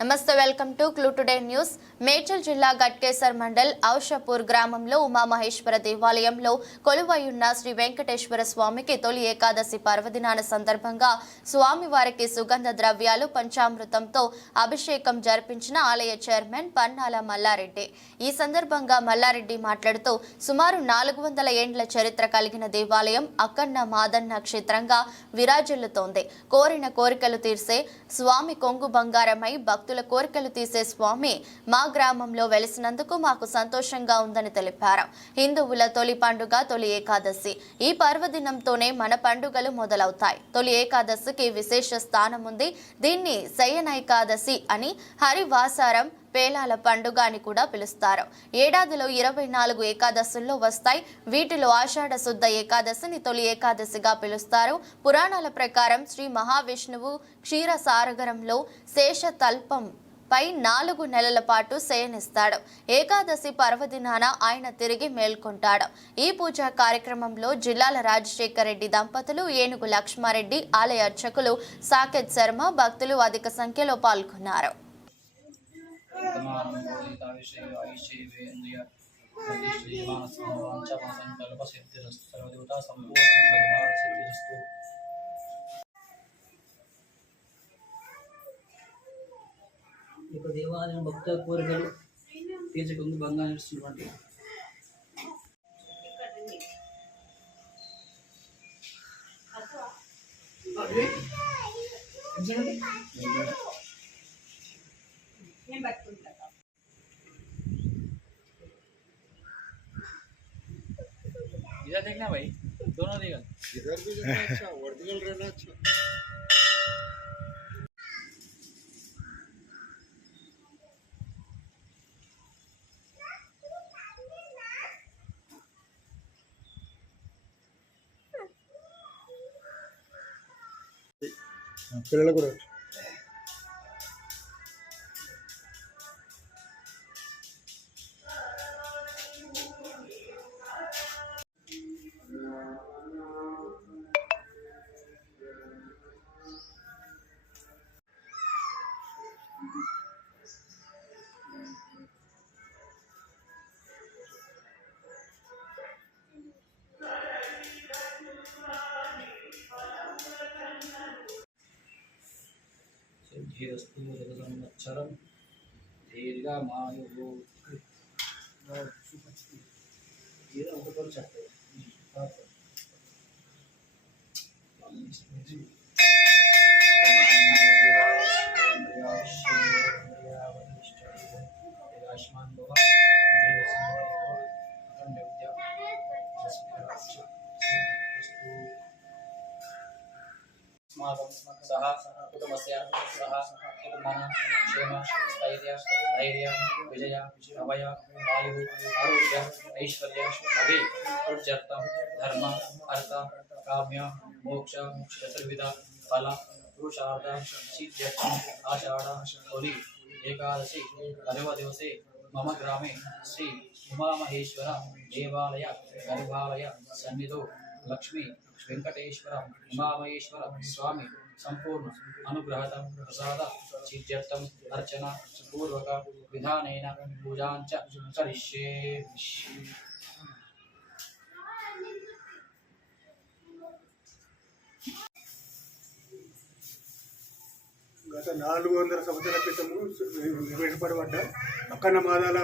నమస్తే welcome to clue today news. Medchal జిల్లా గట్కేసర్ మండల్ ఔషపూర్ గ్రామంలో ఉమామహేశ్వర దేవాలయంలో కొలువైయున్న శ్రీ వెంకటేశ్వర స్వామికి తొలి ఏకాదశి పర్వదినాన సందర్భంగా స్వామివారికి సుగంధ ద్రవ్యాలు పంచామృతంతో అభిషేకం జరిపించిన ఆలయ చైర్మన్ పన్నాల మల్లారెడ్డి. ఈ సందర్భంగా మల్లారెడ్డి మాట్లాడుతూ సుమారు నాలుగు వందల ఏండ్ల చరిత్ర కలిగిన దేవాలయం అక్కన్న మాదన్న క్షేత్రంగా విరాజిల్లుతోంది. కోరిన కోరికలు తీర్చే స్వామి కొంగు బంగారమై భక్తుల కోరికలు తీసే స్వామి మా గ్రామంలో వెలిసినందుకు మాకు సంతోషంగా ఉందని తెలిపారు. హిందువుల తొలి పండుగ తొలి ఏకాదశి. ఈ పర్వదినంతోనే మన పండుగలు మొదలవుతాయి. తొలి ఏకాదశికి విశేష స్థానం ఉంది దీన్ని శయనైకాదశి అని హరివాసారం పేలాల పండుగ అని కూడా పిలుస్తారు. ఏడాదిలో ఇరవై నాలుగు ఏకాదశుల్లో వస్తాయి. వీటిలో ఆషాఢ శుద్ధ ఏకాదశిని తొలి ఏకాదశిగా పిలుస్తారు. పురాణాల ప్రకారం శ్రీ మహావిష్ణువు క్షీరసాగరంలో శేష తల్పం పై నాలుగు నెలల పాటు శయనిస్తాడు. ఏకాదశి పర్వదినాన ఆయన తిరిగి మేల్కొంటాడు. ఈ పూజా కార్యక్రమంలో జిల్లాల రాజశేఖర రెడ్డి దంపతులు ఏనుగు లక్ష్మారెడ్డి ఆలయ అర్చకులు సాకేత్ శర్మ భక్తులు అధిక సంఖ్యలో పాల్గొన్నారు. సర్వదేవతా సంపూర్ణ ఈ ఇప్పుడు దేవాలయం భక్త కోరికలు తీర్చకుంది బంగారం ఇస్తున్నటువంటి इधर देखना भाई दोनों देगा इधर भी रहना अच्छा ओरिजिनल रहना अच्छा పిల్లలు కూడా సిద్ధిరస్తు జగసంవత్సరం దీర్ఘమాయు ఏదో ఒకటి చెప్పండి अस्माकं सह कुटुम्बस्य सह कुटुम्बानां क्षेम स्थैर्य धैर्य विजय अभय आयुः आरोग्य ऐश्वर्य अभि प्रत्यर्थं धर्म अर्थ काम्य मोक्ष चतुर्विध फल पुरुषार्थ सिद्ध्यर्थम् आषाढ होली एकादशी गर्भदिवसे मम ग्रामे श्री उमामहेश्वर देवालय गर्भालय सन्निधौ లక్ష్మి వెంకటేశ్వర ఉమామహేశ్వర స్వామి సంపూర్ణ అనుగ్రహత ప్రసాద చిజ్జట్టం అర్చన పూర్వక విధానైన పూజాంచ కరిష్యే. గత నాలుగు వందల సంవత్సరాల క్రితము ఏర్పడబడ్డ అక్కన్న మాదాల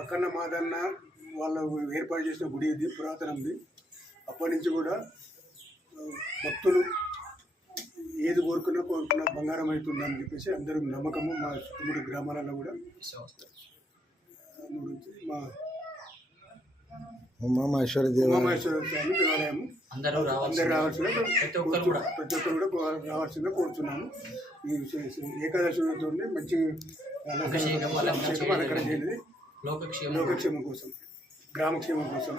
అక్కన్న మాదన్న వాళ్ళు ఏర్పాటు చేసిన గుడి ఇది పురాతనంది. అప్పటి నుంచి కూడా భక్తులు ఏది కోరుకున్నా కోరుకున్నా బంగారం అవుతుందని చెప్పేసి అందరూ నమ్మకము మా చుట్టుముట్టు గ్రామాలలో కూడా. మా ఉమామహేశ్వర దేవాలయం. ఉమామహేశ్వర స్వామి దేవాలయము. అందరూ అందరు రావాల్సి రావాల్సిందిగా ప్రతి ఒక్కరు కూడా. ప్రతి ఒక్కరు కూడా కో- రావాల్సిందిగా కోరుతున్నాము ఈ శ- శ- ఏకాదశితో మంచి అలంకరణ. చేయలేదు. లోకక్షేమం కోసం గ్రామక్షేమం కోసం.